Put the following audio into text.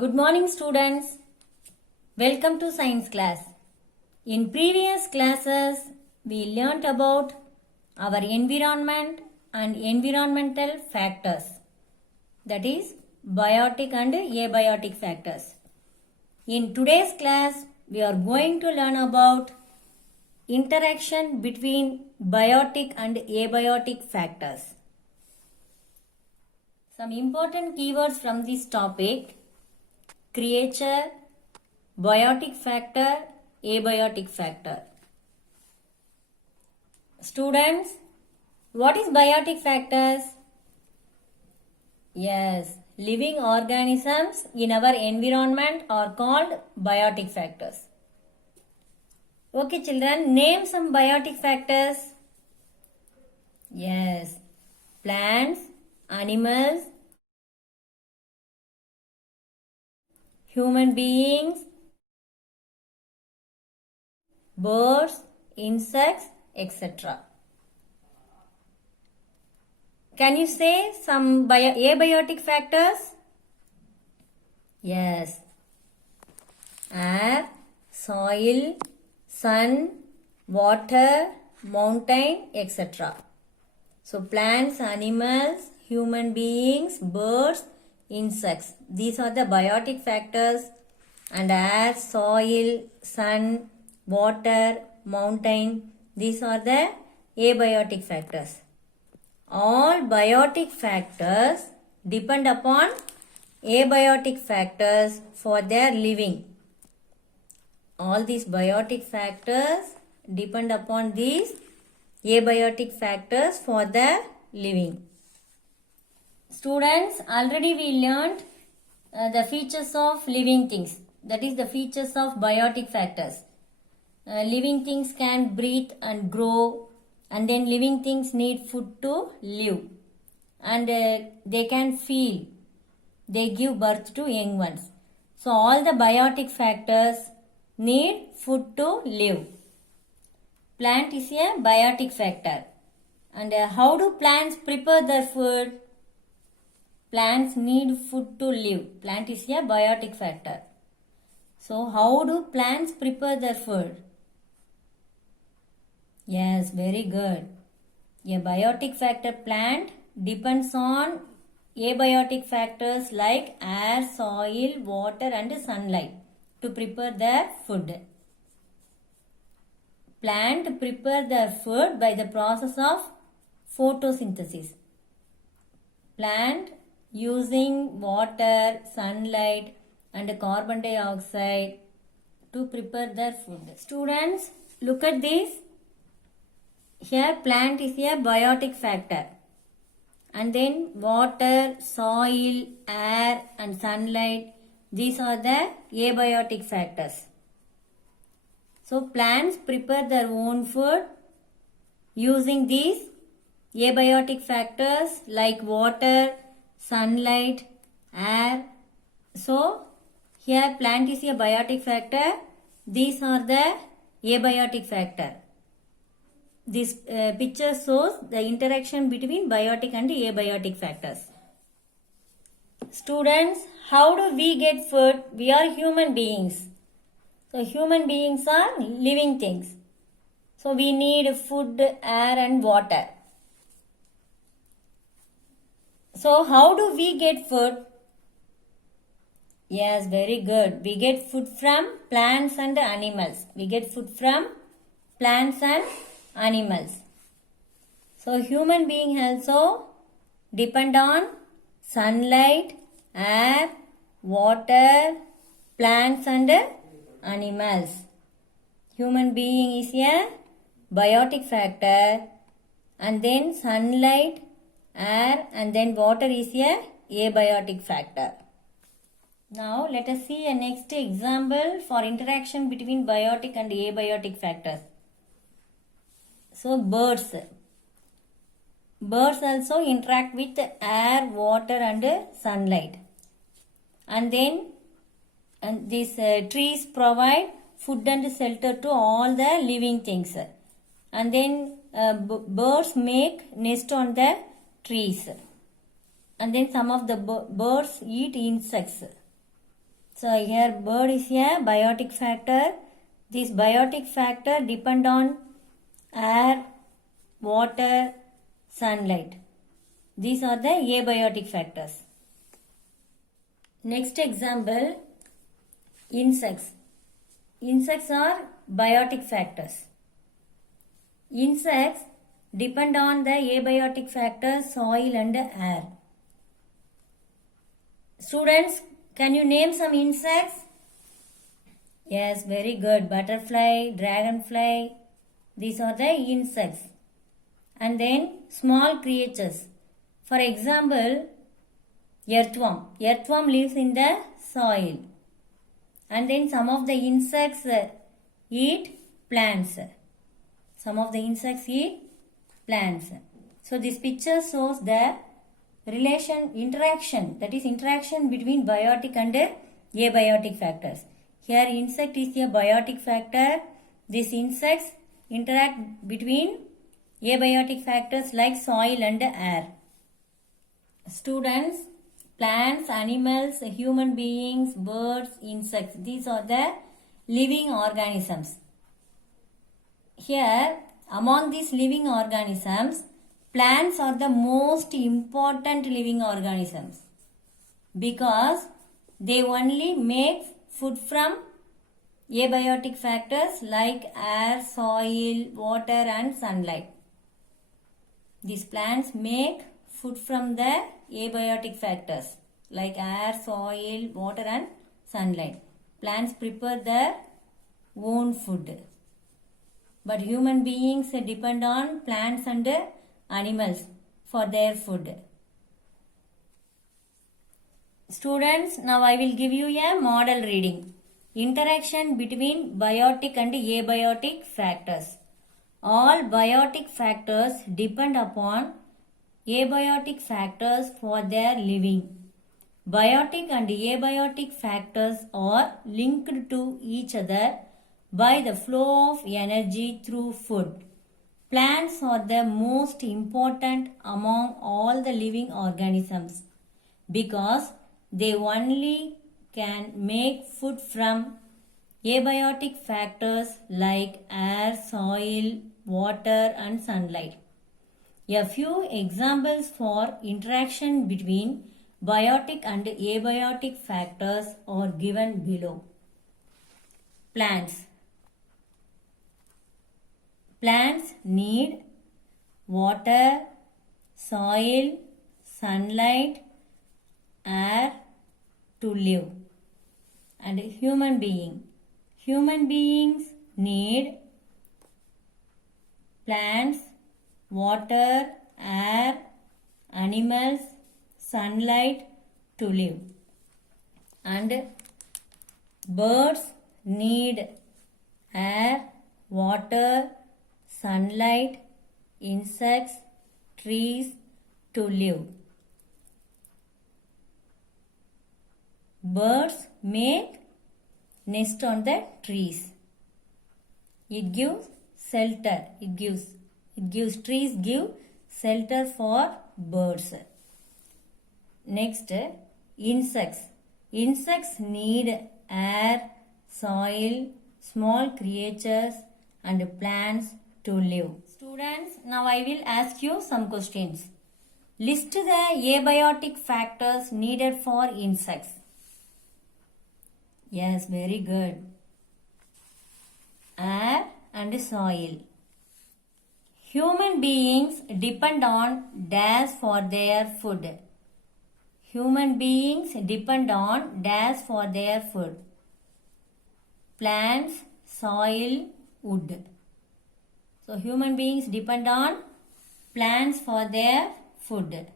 Good morning students. Welcome to science class. In previous classes, we learnt about our environment and environmental factors. That is biotic and abiotic factors. In today's class, we are going to learn about interaction between biotic and abiotic factors. Some important keywords from this topic: creature, biotic factor, abiotic factor. Students, what is biotic factors? Yes, living organisms in our environment are called biotic factors. Okay children, name some biotic factors. Yes, plants, animals, human beings, birds, insects, etc. Can you say some abiotic factors? Yes. Air, soil, sun, water, mountain, etc. So plants, animals, human beings, birds, insects. These are the biotic factors, and air, soil, sun, water, mountain. These are the abiotic factors. All biotic factors depend upon abiotic factors for their living. All these biotic factors depend upon these abiotic factors for their living. Students, already we learned the features of living things. That is the features of biotic factors. Living things can breathe and grow, and then living things need food to live, and they can feel. They give birth to young ones. So all the biotic factors need food to live. Plant is a biotic factor. And how do plants prepare their food? Plants need food to live. Plant is a biotic factor. So how do plants prepare their food? Yes, very good. A biotic factor plant depends on abiotic factors like air, soil, water and sunlight to prepare their food. Plant prepare their food by the process of photosynthesis. Plant using water, sunlight and carbon dioxide to prepare their food. Students, look at this. Here plant is a biotic factor, and then water, soil, air and sunlight, these are the abiotic factors. So plants prepare their own food using these abiotic factors like water, sunlight, air. So here plant is a biotic factor. These are the abiotic factor. This picture shows the interaction between biotic and abiotic factors. Students, how do we get food? We are human beings. So human beings are living things. So we need food, air and water. So how do we get food? Yes, very good. We get food from plants and animals. We get food from plants and animals. So human beings also depend on sunlight, air, water, plants and animals. Human being is a biotic factor, and then sunlight, air and then water is a abiotic factor. Now let us see a next example for interaction between biotic and abiotic factors. So birds. Birds also interact with air, water and sunlight. And then these trees provide food and shelter to all the living things. And then birds make nest on the trees. And then some of the birds eat insects. So here bird is a biotic factor. This biotic factor depend on air, water, sunlight. These are the abiotic factors. Next example, insects. Insects are biotic factors. Insects depend on the abiotic factors soil and air. Students, can you name some insects? Yes, very good. Butterfly, dragonfly. These are the insects. And then small creatures. For example, earthworm. Earthworm lives in the soil. And then some of the insects eat plants. Some of the insects eat plants. So this picture shows the interaction between biotic and abiotic factors. Here insect is a biotic factor. These insects interact between abiotic factors like soil and air. Students, plants, animals, human beings, birds, insects. These are the living organisms. Here, among these living organisms, plants are the most important living organisms because they only make food from abiotic factors like air, soil, water and sunlight. These plants make food from the abiotic factors like air, soil, water and sunlight. Plants prepare their own food. But human beings depend on plants and animals for their food. Students, now I will give you a model reading. Interaction between biotic and abiotic factors. All biotic factors depend upon abiotic factors for their living. Biotic and abiotic factors are linked to each other by the flow of energy through food. Plants are the most important among all the living organisms because they only can make food from abiotic factors like air, soil, water and sunlight. A few examples for interaction between biotic and abiotic factors are given below. Plants. Plants need water, soil, sunlight, air to live. And human beings need plants, water, air, animals, sunlight to live. And birds need air, water, sunlight, insects, trees to live. Birds make nest on the trees. It gives shelter. Trees give shelter for birds. Next, insects. Insects need air, soil, small creatures and plants to live. Students, now I will ask you some questions. List the abiotic factors needed for insects. Yes, very good. Air and soil. Human beings depend on dash for their food. Human beings depend on dash for their food. Plants, soil, wood. So human beings depend on plants for their food.